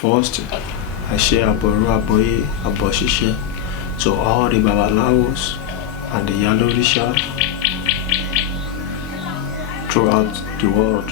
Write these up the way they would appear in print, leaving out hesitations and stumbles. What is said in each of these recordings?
First, I share Aboru Aboye Aboshishe to all the Babalawos and the Yalorisha throughout the world.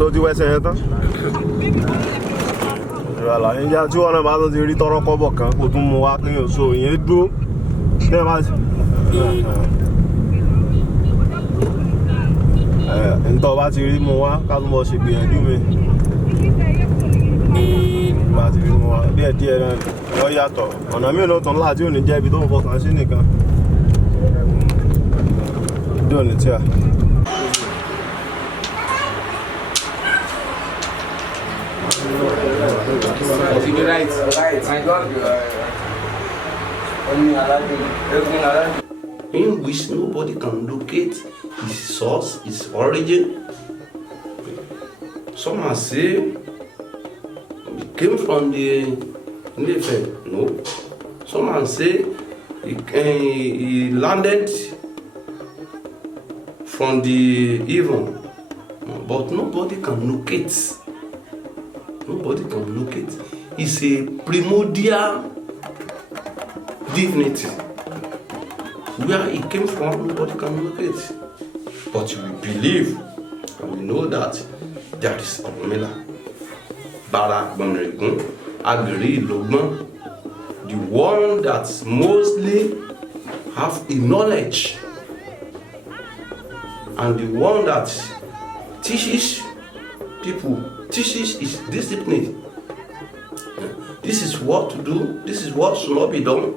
So do you say that? Voilà, il y a tout en bas de l'itoro kobo kan ko tun mu wa kan so yen do de ma ento ba ti ri mu wa ka tun mo se gbiyanju mi ba ti ri mu wa díẹ̀ díẹ̀ na yo yàtọ̀ ọ̀nà mi lo ton la ti o ni je ibi to fọkàn sí nìkan do ni ti a Right. My God, in which nobody can locate his source, his origin. Some are say he came from the IFA. No. Some are say he landed from the Even. But nobody can locate. Nobody can locate. It's a primordial divinity. Where it came from, nobody can locate. But we believe and we know that there is a Mela. Bara Bonregun, Agri Logman, the one that mostly have a knowledge and the one that teaches people, teaches his discipline. This is what to do, this is what should not be done.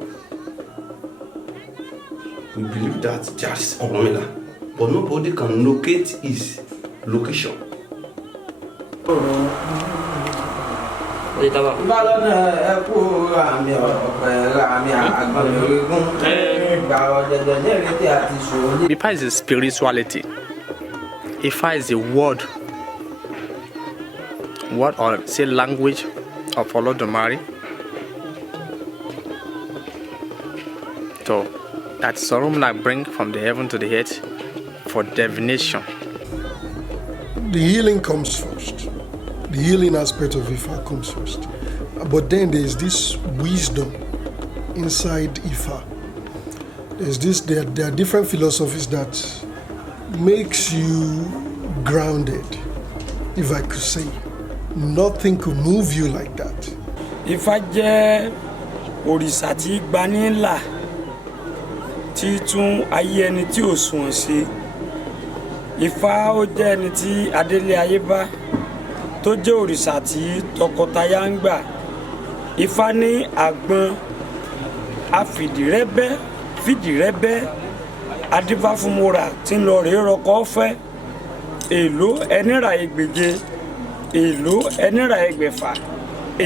We believe that there is Oromila, but nobody can locate his location. Ifa is a spirituality. Ifa is a word or say language of Olodumare. So that's something I bring from the heaven to the earth for divination. The healing comes first. The healing aspect of Ifa comes first. But then there's this wisdom inside Ifa. There are different philosophies that makes you grounded, if I could say. Nothing could move you like that. Ifa jẹ́ òrìṣà tí gbani ńlá tí tún ayé ẹni tí ò sùn ṣe. Ifa ó jẹ́ ẹni tí adélé ayé bá tó jẹ́ òrìṣà tí tọkọtaya ń gbà. Ifa ní àgbọn afìdírẹ́bẹ́ adífáfúnmọ́ra tí ń lọ rèé rọkọ́ fẹ́ èlò ẹnìrà ẹgbẹ̀je èlò ẹnìrà ẹgbẹ̀fà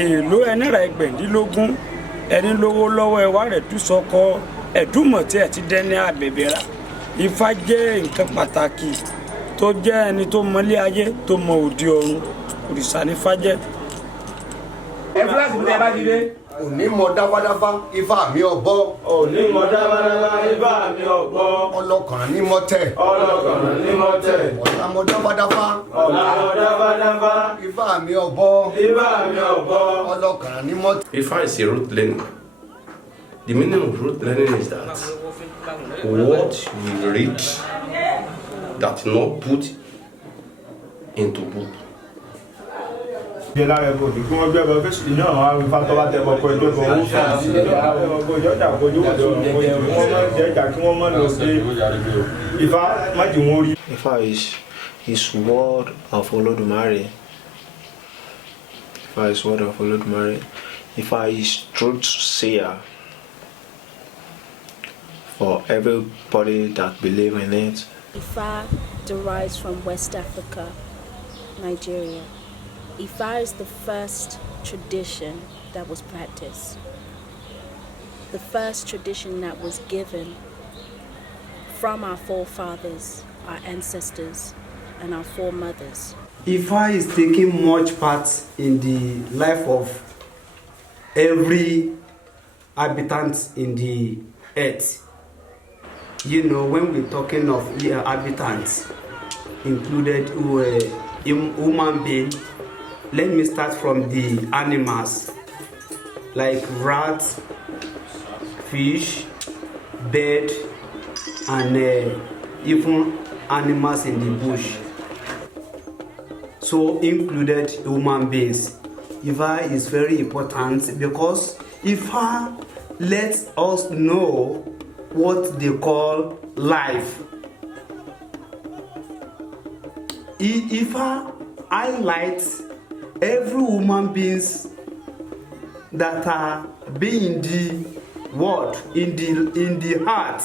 èlò ẹnìrà ẹgbẹ̀ndínlógún ẹni lówó lọ́wọ́ ẹwà rẹ̀ tú sọkọ ẹ̀dúmọ̀ tí ẹ̀ ti dẹ́ni àbẹ̀bẹ̀rà Ifá jẹ́ nǹkan pàtàkì tó jẹ́ ẹni tó mọlé ayé tó mọ òde ọ̀run òrìṣà ní Ifá jẹ́. ẹ fúláṣí bí ẹ bá ti dé. òní mọ dáfádáfá Ifá mi ọ̀bọ. òní mọ dáfádáfá Ifá mi ọ̀bọ. ọlọ́kànrán ní mọ́tẹ̀. ọlọ́kànrán ní mọ́tẹ̀. ọ̀la mọ dáfádáfá. ọ̀la mọ dáfádáfá. Ifá mi ọ̀bọ. Ifá mi ọ̀bọ. ọlọ́kànrán ní mọ́tẹ̀. Ifa is a root learning. The meaning of root learning is that what we read that not put into book. lára ẹ̀bùn kí wọ́n gbé ẹ̀bùn fẹ́sùn ní àwọn arúgbó tó bá tẹ̀ bọ̀ pẹ̀lú ẹ̀bùn owó fún àwọn ìjọba kojú wọ́n máa ń jẹ́ ìjà kí wọ́n máa lọ sí Ifá má jù wọ́n rí. Ifa is word of Olódùmarè. Ifa is word of Olódùmarè. Ifa is truth sayer for everybody that believe in it. Ifa derives from West Africa, Nigeria. Ifa is the first tradition that was practiced, the first tradition that was given from our forefathers, our ancestors, and our foremothers. Ifa is taking much part in the life of every habitant in the earth. You know, when we're talking of inhabitants, included human being, let me start from the animals like rats, fish, bird, and even animals in the bush. So included human beings. Ifa is very important because Ifa lets us know what they call life. Ifa highlights every human beings that are being the world, in the heart.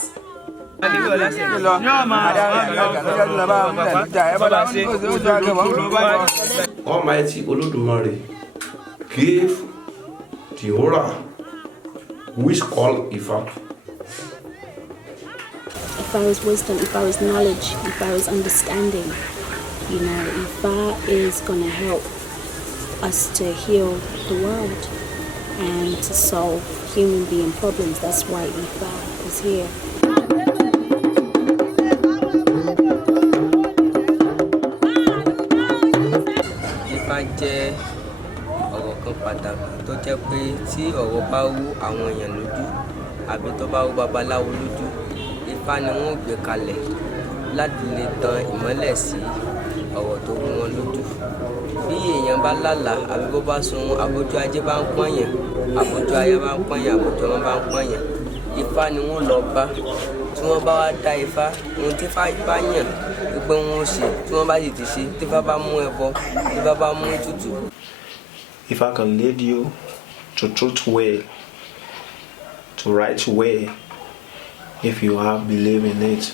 Almighty Olódùmarè gave the aura which called Ifa. Ifa is wisdom, Ifa is knowledge, Ifa is understanding. You know, Ifa is going to help us to heal the world and to solve human being problems. That's why Ifa is here. Ifa jẹ́ ọ̀rọ̀ kan pàtàkì tó jẹ́ pé tí ọ̀rọ̀ bá wú àwọn èèyàn lójú àbí tó bá wú babaláwo lójú, Ifá ni wọ́n gbé kalẹ̀ láti lè tan ìmọ́lẹ̀ sí ọ̀rọ̀ tó wú wọn lójú. Bí èèyàn bá lálàá àbí bó bá sun àbójú ajé bá ń pọ́nyàn, àbójú ayé bá ń pọ́nyàn, àbójú ọmọ bá ń pọ́nyàn, Ifá ni wọ́n lọ bá. Tí wọ́n bá wá dá Ifá, ohun tí Ifá bá yàn wípé wọ́n ó ṣe, tí wọ́n bá sì ti ṣe, tí Ifá bá mú ẹbọ, tí Ifá bá mú ètùtù. Ifa can lead you to truth way, to right way, if you have believe in it.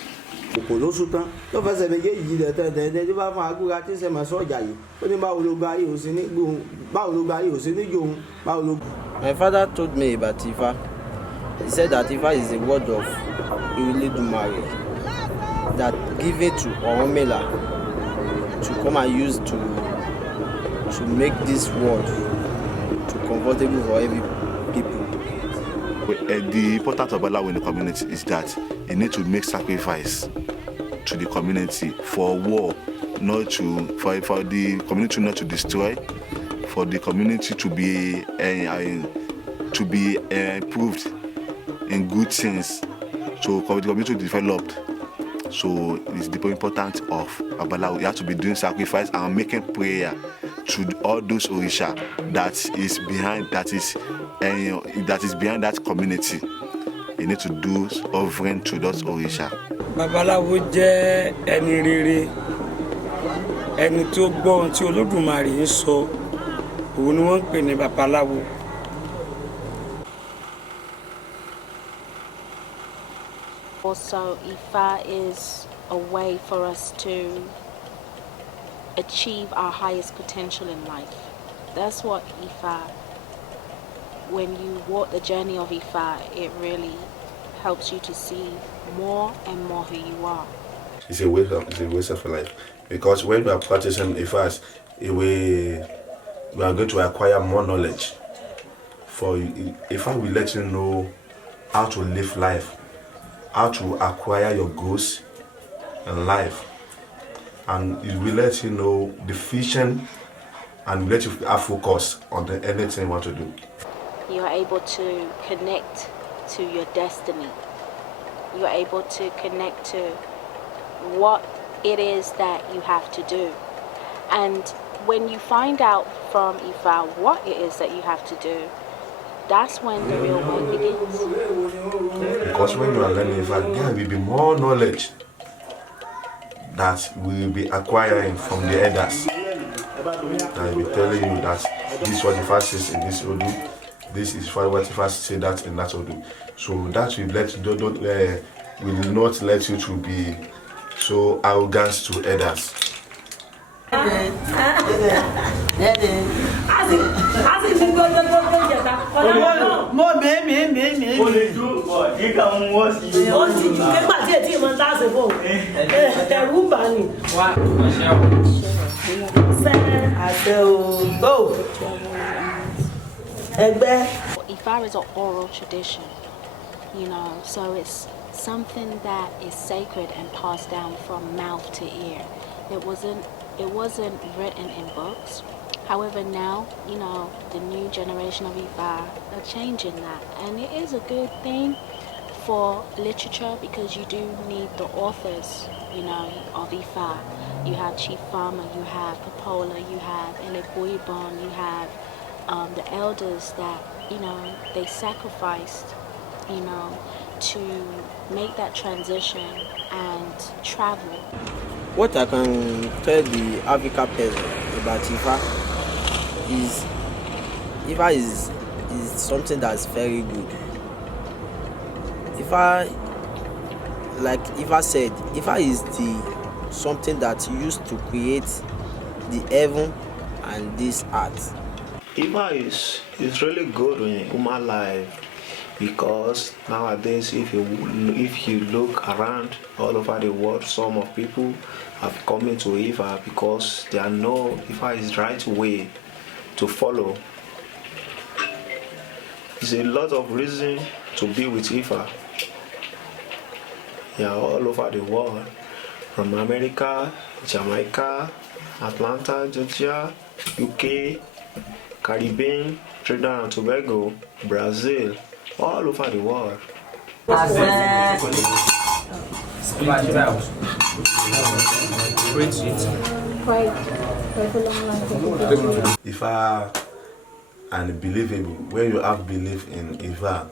Òpò ló sún tán tó fẹsẹ̀ méjèèjì rẹ̀ tẹ̀tẹ̀tẹ̀ tí bá fún agbóra tí ń sẹ́mọ̀ sọ́jà yìí ó ní báwo ló gba ayé òsín ní gbóhùn báwo ló gba ayé òsín ní jòhun báwo ló. My father told me about Ifa. He said that Ifa is the word of Olódùmarè that given to Orunmila to come and use to make this world to comfortable for every people. The importance of Babalawo in the community is that you need to make sacrifice to the community for war, not to for the community not to destroy, for the community to be improved in good things, so for the community to develop. So it's the important of Babalawo. You have to be doing sacrifice and making prayer to all those Orisha that is behind that community. You need to do offering to those Orisha. Babalawo jẹ́ ẹni rere, ẹni tó gbọ́ ohun tí Olódùmarè ń sọ, òun ni wọ́n ń pè ní Babalawo. Also, Ifa is a way for us to achieve our highest potential in life. That's what Ifa, when you walk the journey of Ifa, it really helps you to see more and more who you are. it's a waste of life. Because when we are practicing IFA, we are going to acquire more knowledge. For IFA will let you know how to live life, how to acquire your goals in life, and it will let you know the vision and let you have focus on anything you want to do. You are able to connect to your destiny. You are able to connect to what it is that you have to do. And when you find out from IFA what it is that you have to do, that's when the real work begins. Because when you are learning IFA, there will be more knowledge that we will be acquiring from the elders. I will be telling you that this is what IFA says in this Odu, this is what IFA says that in that Odu. So that will not let you to be so arrogant to others. IFA is an oral tradition, so it's something that is sacred and passed down from mouth to ear. It wasn't written in books. However, now, the new generation of IFA are changing that, and it is a good thing for literature because you do need the authors, of IFA. You have Chief Farmer, you have Popola, you have Eleboibon, you have the elders that, they sacrificed, to make that transition and travel. What I can tell the Africa person about IFA is something that's very good. Like IFA said, IFA is something that used to create the heaven and this earth. IFA is really good in human life because nowadays if you look around all over the world, some of people have come into IFA because they know IFA is the right way to follow. There's a lot of reason to be with IFA. All over the world, from America, Jamaica, Atlanta, Georgia, UK, Caribbean, Trinidad and Tobago, Brazil, all over the world. IFA and believable. When you have belief in IFA,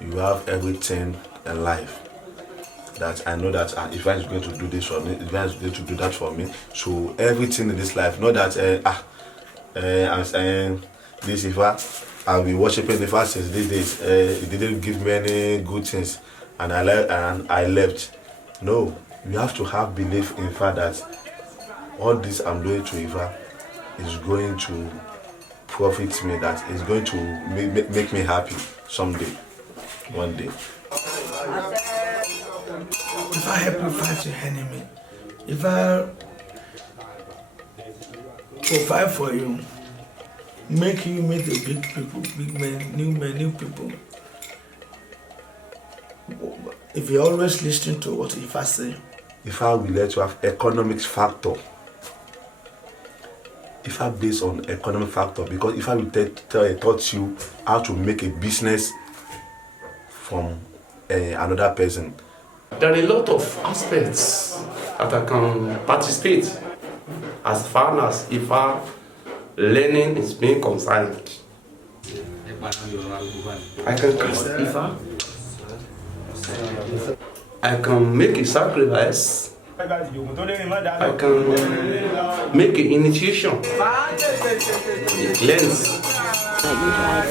you have everything in life. That I know that IFA is going to do this for me, IFA is going to do that for me. So everything in this life, not that I'm saying this IFA, I'll be worshiping IFA since these days. It didn't give me any good things, and I left. No, you have to have belief in IFA that all this I'm doing to IFA is going to profit me. That is going to make me happy someday, one day. If I help you fight your enemy, if I provide for you, make you meet the big people, big men, new people. If you always listen to what IFA say, IFA will let you have economic factor. IFA based on economic factor because IFA will taught you how to make a business from another person. There are a lot of aspects that I can participate as far as IFA learning is being concerned. I can cast IFA. I can make a sacrifice. I can make an initiation. A cleanse. You have,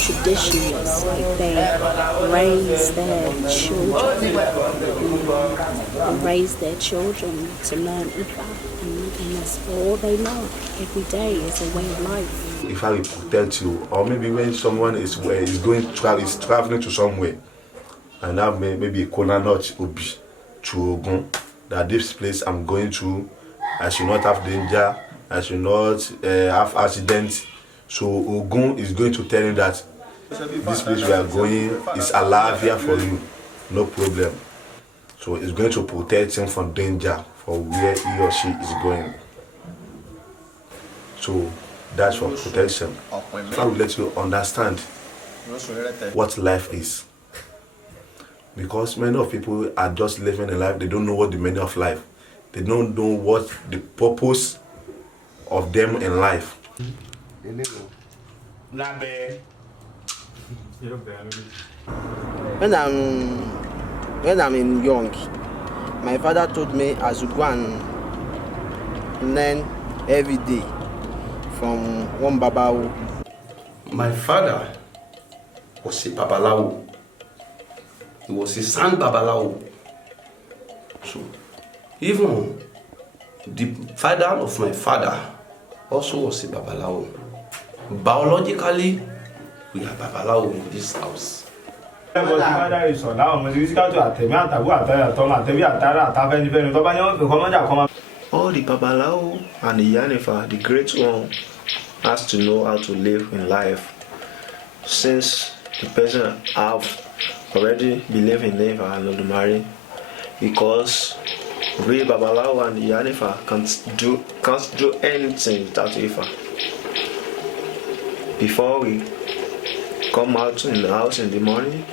traditionalists, like they raise their children, raise their children to learn IFA, and that's all they know every day is a way of life. IFA will protect you, or maybe when someone is traveling to somewhere, and now maybe a corner notch will be, to Ogun that this place I'm going to, I should not have danger, I should not have accidents. So Ogun is going to tell him that this place we are going is Alavia for you, no problem. So it's going to protect him from danger for where he or she is going. So that's for protection. So I will let you understand what life is. Because many of people are just living a life, they don't know what the meaning of life. They don't know what the purpose of them in life. When I'm young, my father told me I should go and learn every day from one Babalawo. My father was a Babalawo. He was a son Babalawo. So even the father of my father also was a Babalawo. Biologically, we are Babalawo in this house. All the Babalawo and the Iyanifa, the great one, has to know how to live in life. Since the person have already believed in Ifa and Olumare, because we Babalawo and the Iyanifa can't do anything without Ifa. Before we come out in the house in the morning,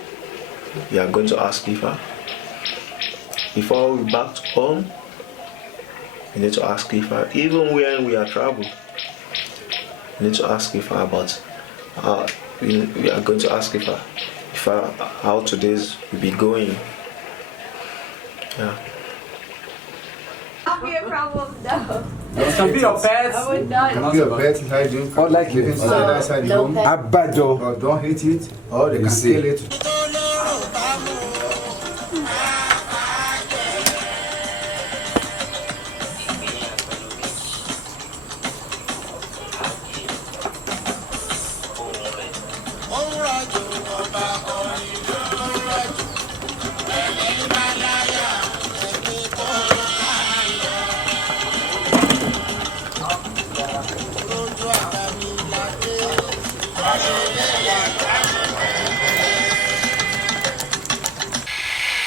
we are going to ask Ifa. Before we back to home, we need to ask Ifa. Even when we are traveling, we need to ask Ifa about. We are going to ask Ifa how today's will be going. Yeah. Not be a problem though. Can be your pets. I would not. Can be your pet inside you. Or like live inside the home. Abado. Or don't hit it. Or they can kill it.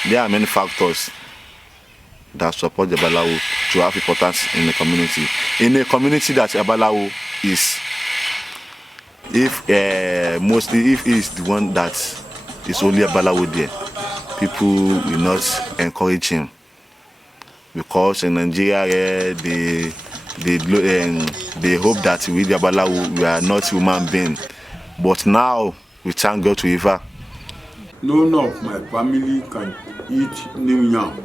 There are many factors that support the Babalawo to have importance in the community. In a community that Babalawo is, mostly if he is the one that is only Babalawo there, people will not encourage him. Because in Nigeria, they hope that with the Babalawo we are not human beings. But now we thank God to Ifa. None of my family can eat new yam.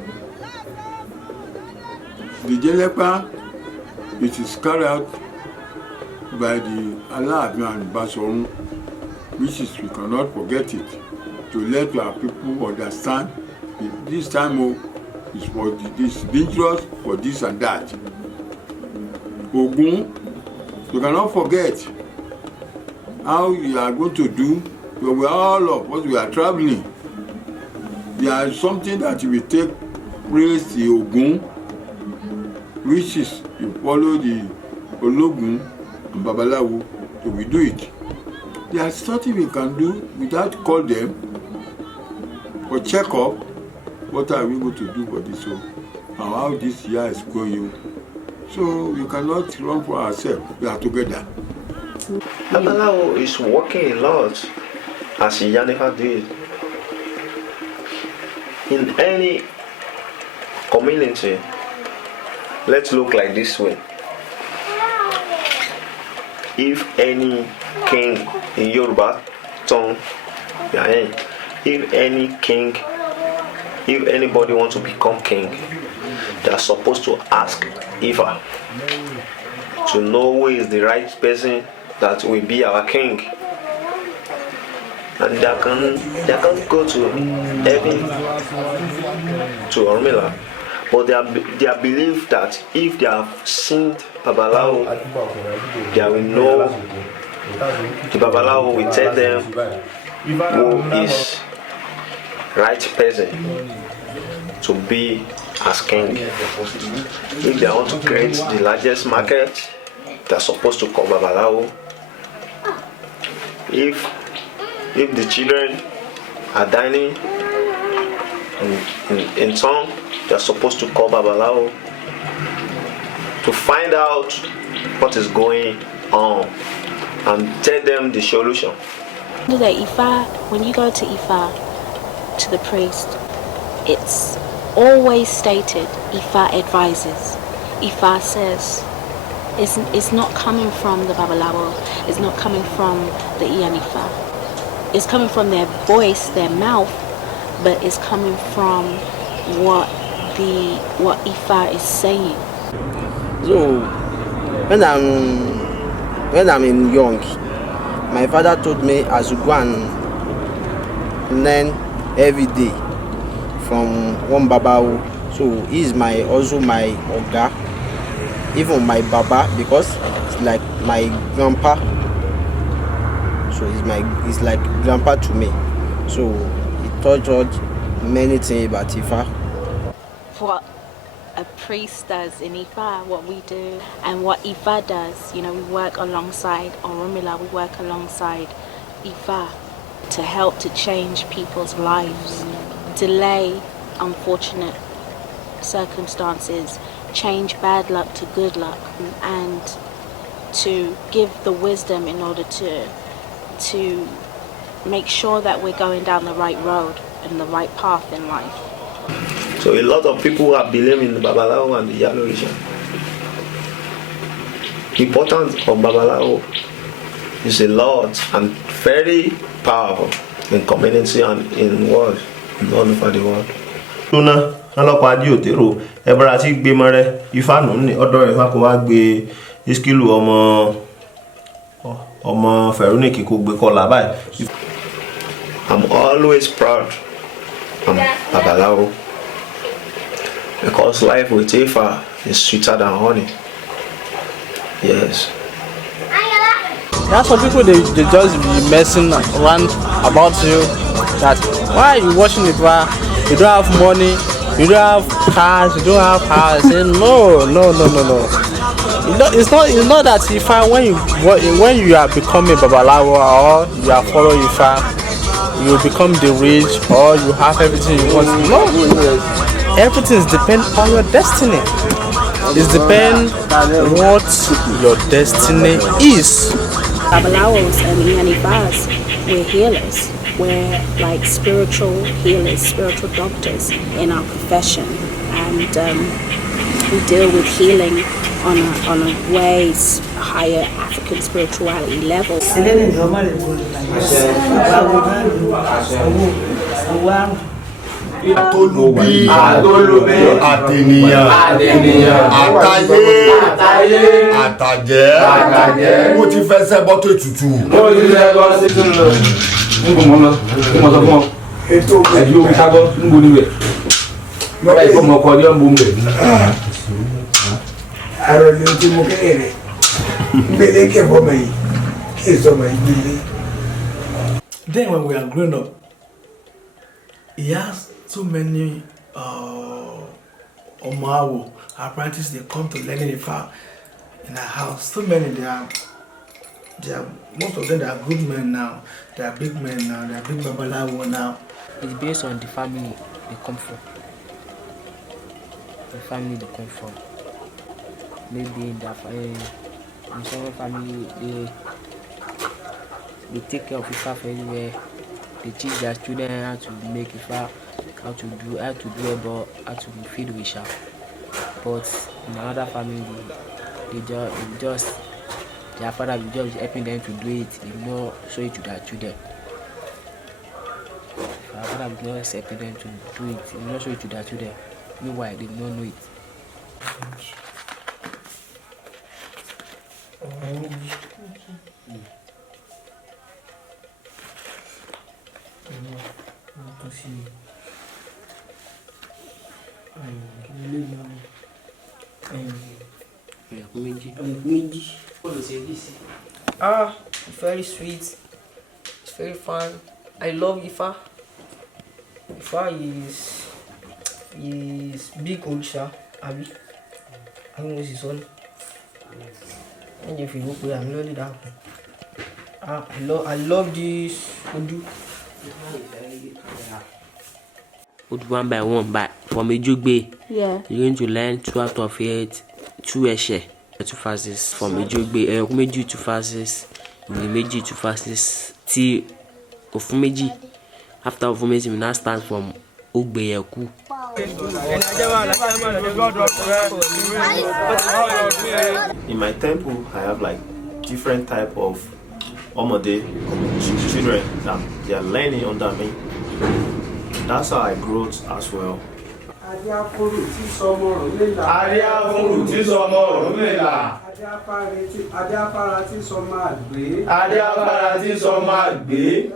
The jelepa, it is carried out by the Alaafin and Basorun, which is, we cannot forget it, to let our people understand this time is for this dangerous for this and that. Ogun, you cannot forget how you are going to do. We are all of us, we are traveling. There is something that we take praise the Ogun, which is you follow the Ologun and Babalawo, so we do it. There is something we can do without call them or check up what are we going to do for this and how this year is going. So we cannot run for ourselves, we are together. Babalawo is working a lot, as Iyanifa did. In any community, let's look like this way. If any king in Yoruba tongue, if anybody wants to become king, they are supposed to ask Ifa to know who is the right person that will be our king. And they can't go to heaven to Ormila, but they are believe that if they have seen Babalawo, they will know. The Babalawo will tell them who is right person to be as king. If they want to create the largest market, they're supposed to call Babalawo. If the children are dining in town, they're supposed to call Babalawo to find out what is going on and tell them the solution. The Ifa, when you go to Ifa, to the priest, it's always stated, Ifa advises. Ifa says, it's not coming from the Babalawo, it's not coming from the Iyanifa. It's coming from their voice, their mouth, but it's coming from what Ifa is saying. So when I'm young, my father told me I should go and learn every day from one Babawo. So he is also my Oga, even my Baba, because it's like my grandpa. So he's like grandpa to me. So he taught us many things about Ifa. What a priest does in Ifa, what we do, and what Ifa does, we work alongside Oromila, we work alongside Ifa to help to change people's lives, delay unfortunate circumstances, change bad luck to good luck, and to give the wisdom in order to make sure that we're going down the right road and the right path in life. So a lot of people are believing in the Babalawo and the Yalo region. The importance of Babalawo is a lot and very powerful in community and in world, all over the world. Luna, ọlọ́pàá adé òtèrò ẹbára tí gbé mọ́rẹ́ Ifá nù ní ọ̀dọ̀ Ifá kó wá gbé Iskilu ọmọ Fẹ̀rúnìkì kó gbé kọlà báyìí. I'm always proud of Babalawo because life with Ifa is sweeter than honey. Yes. There are some people they just be messing around about you. That why are you watching it? You don't have money, you don't have cars, you don't have house. Say no. It's not that Ifa when you are becoming Babalawo or you are following Ifa, you become the rich or you have everything you want. No, everything depends on your destiny. It depends what your destiny is. Babalawos and Iyanifas, we're healers. We're like spiritual healers, spiritual doctors in our profession, and we deal with healing on a way higher African spirituality level. Atolubi, àtènìyàn, àtàjẹ́, mo ti fẹ́ sẹ́bọ́ tó ètùtù. Then when we are grown up, he has so many Omawo apprentices. They come to learn Ifa in our house. So many they are most of them are good men now. They are big men now. They are big Babalawo now. It's based on the family they come from. The family they come from. Maybe in their in some family they take care of Ifa very well. They teach their children how to make Ifa, how to do ebo, how to feed Wisha. But in another family, they just their father will just helping them to do it. They will not show it to their children. Their father will not accept them to do it. They will not show it to their children. Meanwhile, they will not know it. Very sweet. It's very fun. I love Ifa. Ifa is is big Orisha, Abi. I don't know his son. And if you look where I'm learning that. I love this Odu. Odu one by one, but from Ejugbe, Yeah. you're going to learn 2 out of 8, 2 Eshe, 2 phases from Ejugbe, Okumeji 2 phases, Meji 2 phases, T Ofumeji. After Ofumeji, we now start from Ogbeyeku. In my temple, I have like different type of omode children that they are learning under me. That's how I grew as well. Adéafóró tí sọmọ Ọ̀rúnmìlà. Adéafára tí sọmọ Àgbé.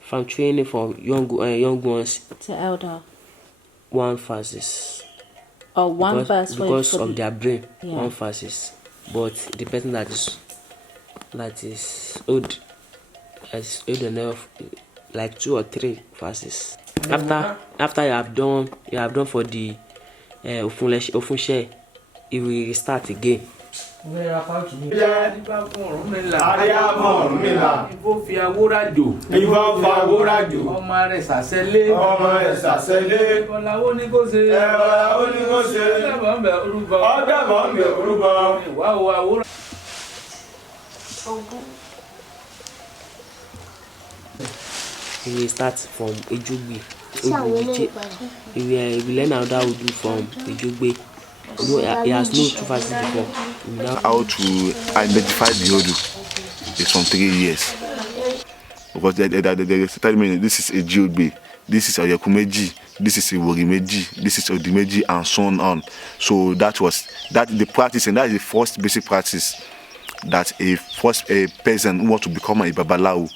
From training from young ones To elder. 1 phases. Oh, one verse because for of their brain, Yeah. 1 phases. But the person that is old enough, like 2 or 3 phases. After you have done for the Ofunshe, it will restart again. Adéafóró Ifo fi awórajò. Ọmọ rẹ̀ sàṣẹlé. Babalawo ní kó ṣe. Ọ̀dàbọ̀ ń bẹ orúkọ. Ìwà wo awórajò. He will start from Ejugbe. He will learn how that would do from Ejugbe. He has no 2 phases before. How to identify the Odu is from 3 years. Because they tell me this is Ejugbe, this is Oyekumeji, this is Iworimeji, this is Odimeji, and so on. So that the practice, and that is the first basic practice that a person who wants to become a Babalawo,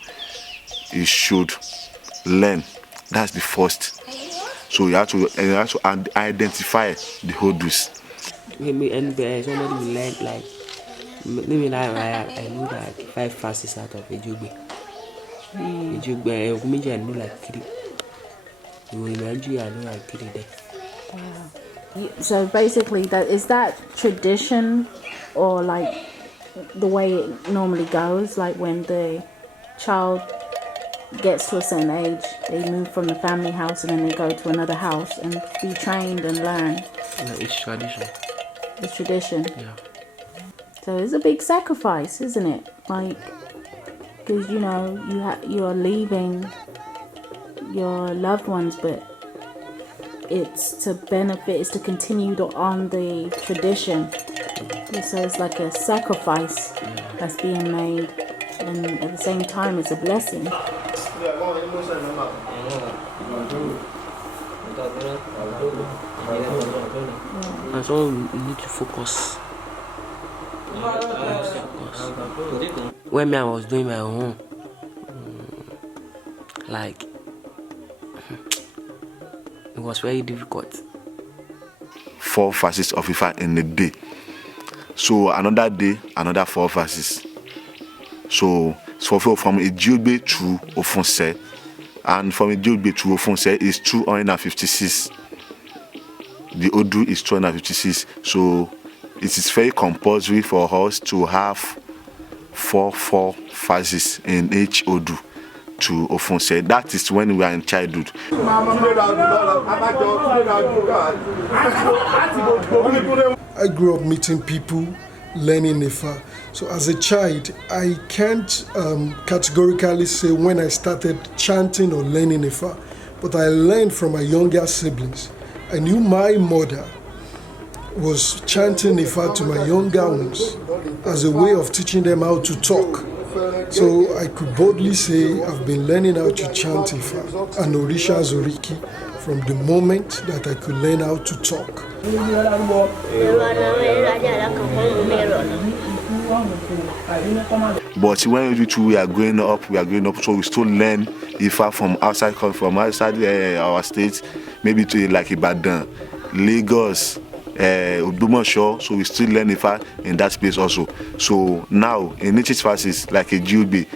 he should learn. That's the first. So you have to identify the Odus. Maybe somebody will learn like maybe I know like 5 phases out of Ejugbe. Ejugbe, Okumeji I know like 3. Iworimeji I know like 3 there. Wow. So basically, is that tradition, or like the way it normally goes? Like when the child gets to a certain age, they move from the family house and then they go to another house and be trained and learn. Yeah, it's tradition. It's tradition. Yeah. So it's a big sacrifice, isn't it? Like, because you are leaving your loved ones, but it's to benefit, it's to continue on the tradition. So it's like a sacrifice that's being made, and at the same time, it's a blessing. And so we need to focus. When I was doing my own, like it was very difficult. 4 phases of Ifa in a day. So another day, another 4 phases. So from Ejugbe to Ofunse, and from Ejugbe to Ofunse is 256. The Odu is 256. So it is very compulsory for us to have 4 phases in each Odu to Ofunse. That is when we are in childhood. I grew up meeting people, learning Ifa. So as a child, I can't categorically say when I started chanting or learning Ifa, but I learned from my younger siblings. I knew my mother was chanting Ifa to my younger ones as a way of teaching them how to talk. So I could boldly say I've been learning how to chant Ifa and Orisha Zoriki from the moment that I could learn how to talk. But when we are growing up, so we still learn Ifa from outside our state, maybe to like Ibadan, Lagos, Ogbomoso, so we still learn Ifa in that space also. So now in each phases like Ejugbe,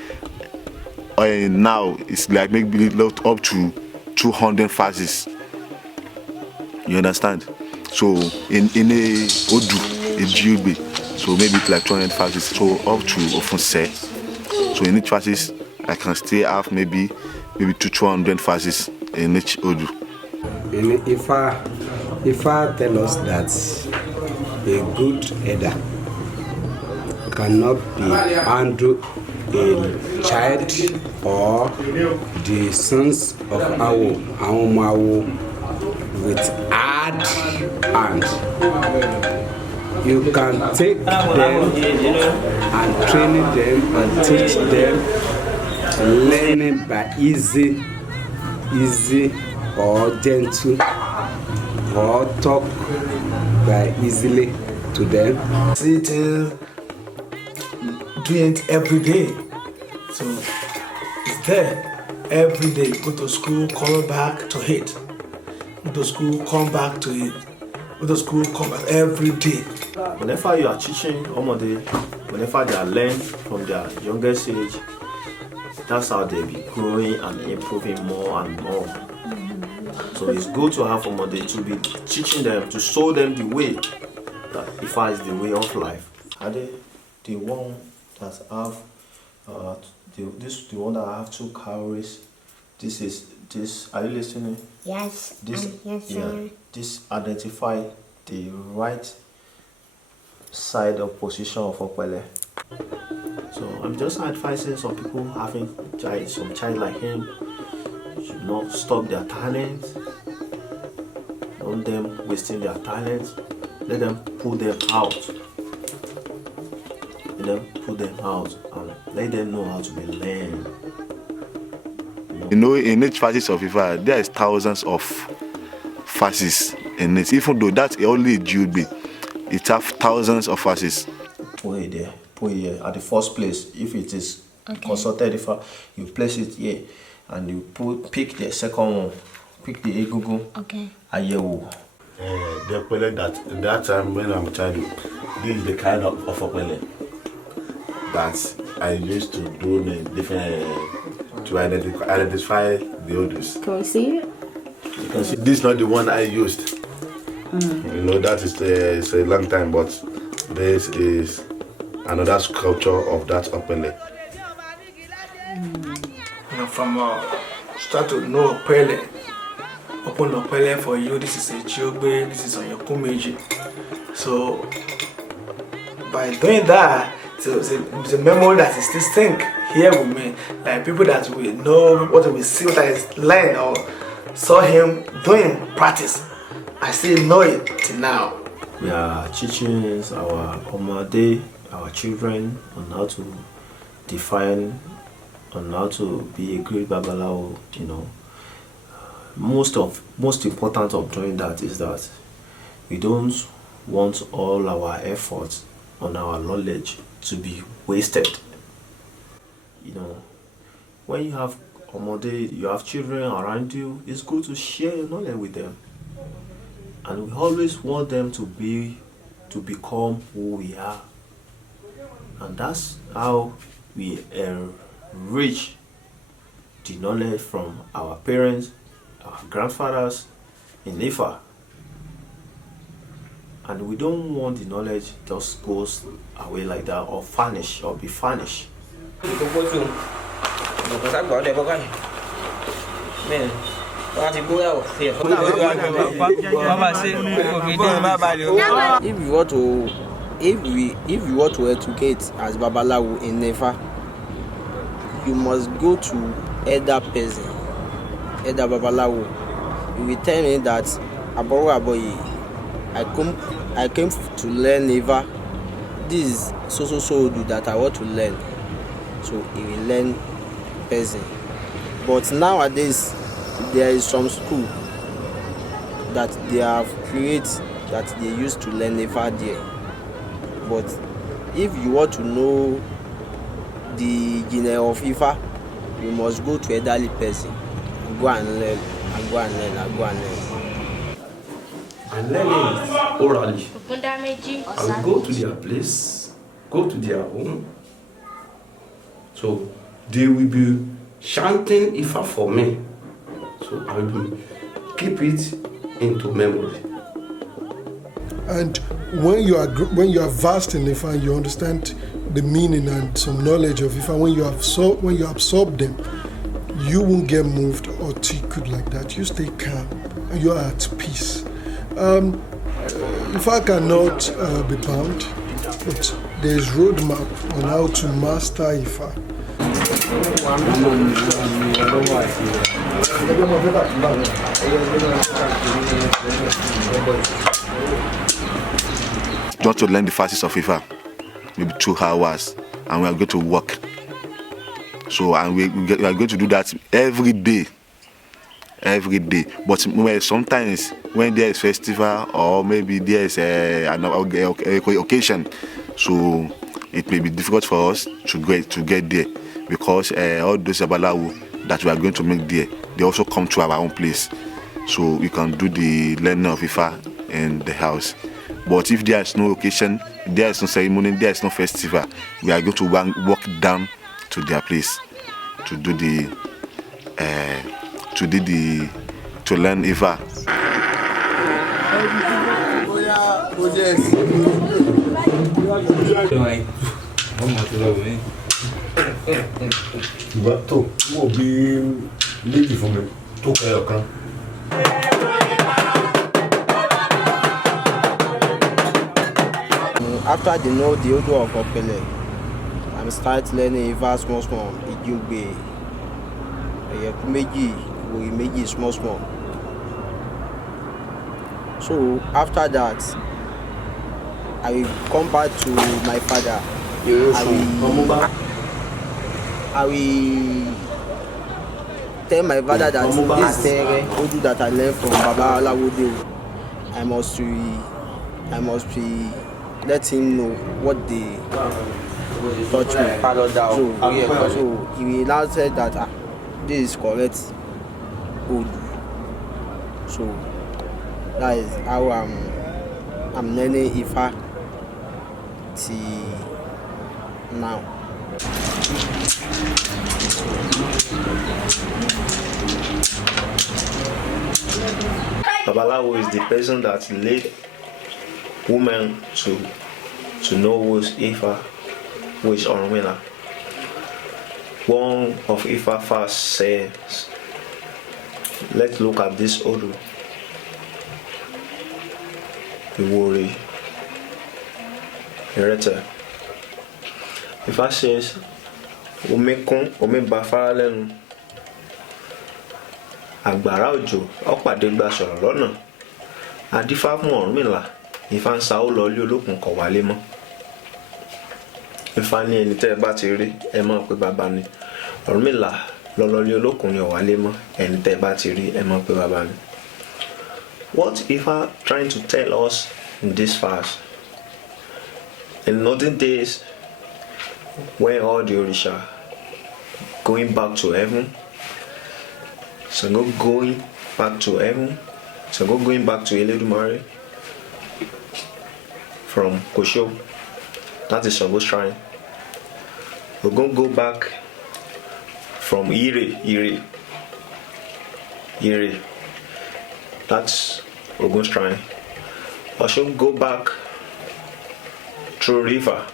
now it's like maybe up to 200 phases You understand? So in a Odu, a Jube, so maybe like 200 verses, so up to often say. So in each verses, I can still have maybe 200 verses in each Odu. If I tell us that a good elder cannot be handle a child or the sons of Awo with hard hand. You can take them and train them and teach them, learning by easy or gentle, or talk by easily to them. Sitting, doing it every day. So it's there every day. Go to school, come back to it. Go to school, come back to it. Go to school, come back every day. Whenever you are teaching Omode, whenever they are learning from their youngest age, that's how they be growing and improving more and more. So it's good to have Omode to be teaching them, to show them the way that Ifa is the way of life. Are they the one that have the one that have 2 cowries? This. Are you listening? Yes. This, yes, yeah. This identify the right side of position of Okwele. So I'm just advising some people having some child like him should not stop their talent. Don't them wasting their talent. Let them pull them out. Let them pull them out and let them know how to be learned. You know, in each verses of Ifa, there is thousands of verses in it. Even though that's only Jubi, it have thousands of verses. Put it there. Put it here at the first place. If it is consulted Ifa, you place it here, and you pick the second one. Pick the Egungun. Okay. Ayewo. The Okwele that time when I'm a child, this is the kind of Okwele that I used to do in different to identify the odors. Can we see it? You can see this is not the one I used. You know, that is it's a long time, but this is another sculpture of that Okwele. You know, from start to know Okwele, open Okwele for you. This is a Chiogbe, this is on your Kumeji. So by doing that, so it's a memory that is still sync here with me. Like people that we know, what we see, what I learned or saw him doing practice, I still know it till now. We are teaching our Omade, our children, on how to define, on how to be a great Babalawo. You know, most important of doing that is that we don't want all our efforts on our knowledge to be wasted. You know, when you have Omode, you have children around you, it's good to share your knowledge with them. And we always want them to become who we are. And that's how we reach the knowledge from our parents, our grandfathers in Ifa. And we don't want the knowledge just goes away like that or vanish or be vanished. If you want to educate as Babalawo in Ifa, you must go to elder person, elder Babalawo. You will tell me that Aboye, I came to learn Ifa. This is so that I want to learn. So he will learn person. But nowadays there is some school that they have created that they used to learn Ifa there. But if you want to know the genre of Ifa, you must go to elderly person and go and learn and go and learn and go and learn. And learn it orally. I'll go to their place, go to their home. So they will be chanting Ifa for me. So I will keep it into memory. And when you are vast in Ifa and you understand the meaning and some knowledge of Ifa, when you absorb them, you won't get moved or tickled like that. You stay calm and you are at peace. Ifa cannot be bound, but there is roadmap on how to master Ifa. Just to learn the facets of Ifa, maybe 2 hours, and we are going to work. So, and we are going to do that every day. But sometimes when there is festival or maybe there is an occasion, so it may be difficult for us to get there, because all those Babalawo that we are going to make there, they also come to our own place, so we can do the learning of Ifa in the house. But if there is no occasion, there is no ceremony, there is no festival, we are going to walk down to their place to do to learn Ifa. After they know the odor of Opele, I'm start learning Ifa small. Ijugbe, Meji small. So after that, I will come back to my father. I will tell my father that this Odu that I learned from Babalawo, I must be let him know what they touch me. So he will now say that this is correct Odu. So that is how I'm learning Ifa till now. Babalawo is the person that led women to know who is Ifa, who is Orunmila. One of Ifa fast says, let's look at this Odu, Iwori, Irete. Ifa says, Ome bafara lẹ́nu, àgbàrá òjò ọ̀pàdé gba sọ̀rọ̀ lọ́nà, adífá fún Ọ̀rúnmìlà, Ifá ń sa ó lọ ilé olókun kọ̀ wálé mọ́. Ifá ní ẹni tẹ́ ẹ bá ti rí ẹ mọ̀ pé bàbá ni. Ọ̀rúnmìlà lọ ilé olókun ni ò wálé mọ́, ẹni tẹ́ ẹ bá ti rí ẹ mọ̀ pé bàbá ni. What Ifá trying to tell us in this verse? In olden days, when all the Orisha going back to heaven, Sango going back to heaven, Sango going back to Eledumare from Kosho, that is Sango's shrine. We're going to go back from Ire, that's Ogun's shrine. I should go back through river.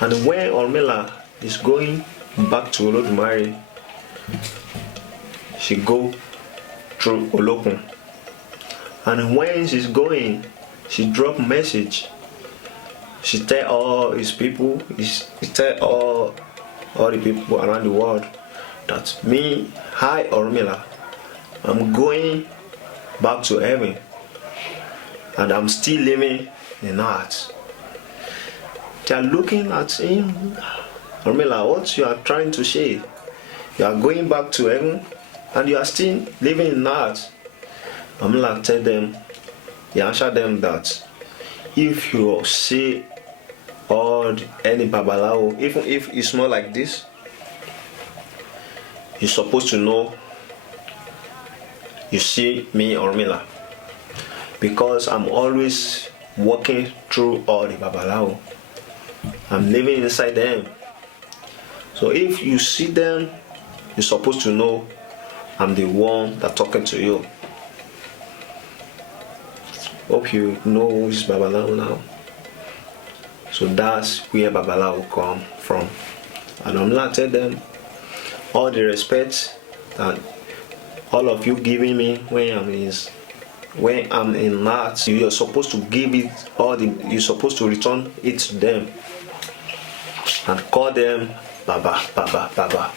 And when Orunmila is going back to Olodumare, she go through Olokun. And when she's going, she drop message. She tell all his people, she tell all the people around the world that me, hi Orunmila, I'm going back to heaven, and I'm still living in earth. They are looking at him. Orunmila, what you are trying to say? You are going back to heaven and you are still living in earth. Orunmila tell them, he answer them that if you see any Babalawo, even if it's not like this, you're supposed to know you see me, Orunmila, because I'm always walking through all the Babalawo. I'm living inside them. So if you see them, you're supposed to know I'm the one that's talking to you. hope you know who is Babalawo now. So that's where Babalawo come from. And I'm gonna tell them all the respect that all of you giving me when I'm in maths. You're supposed to give it you're supposed to return it to them and call them Baba, Baba, Baba.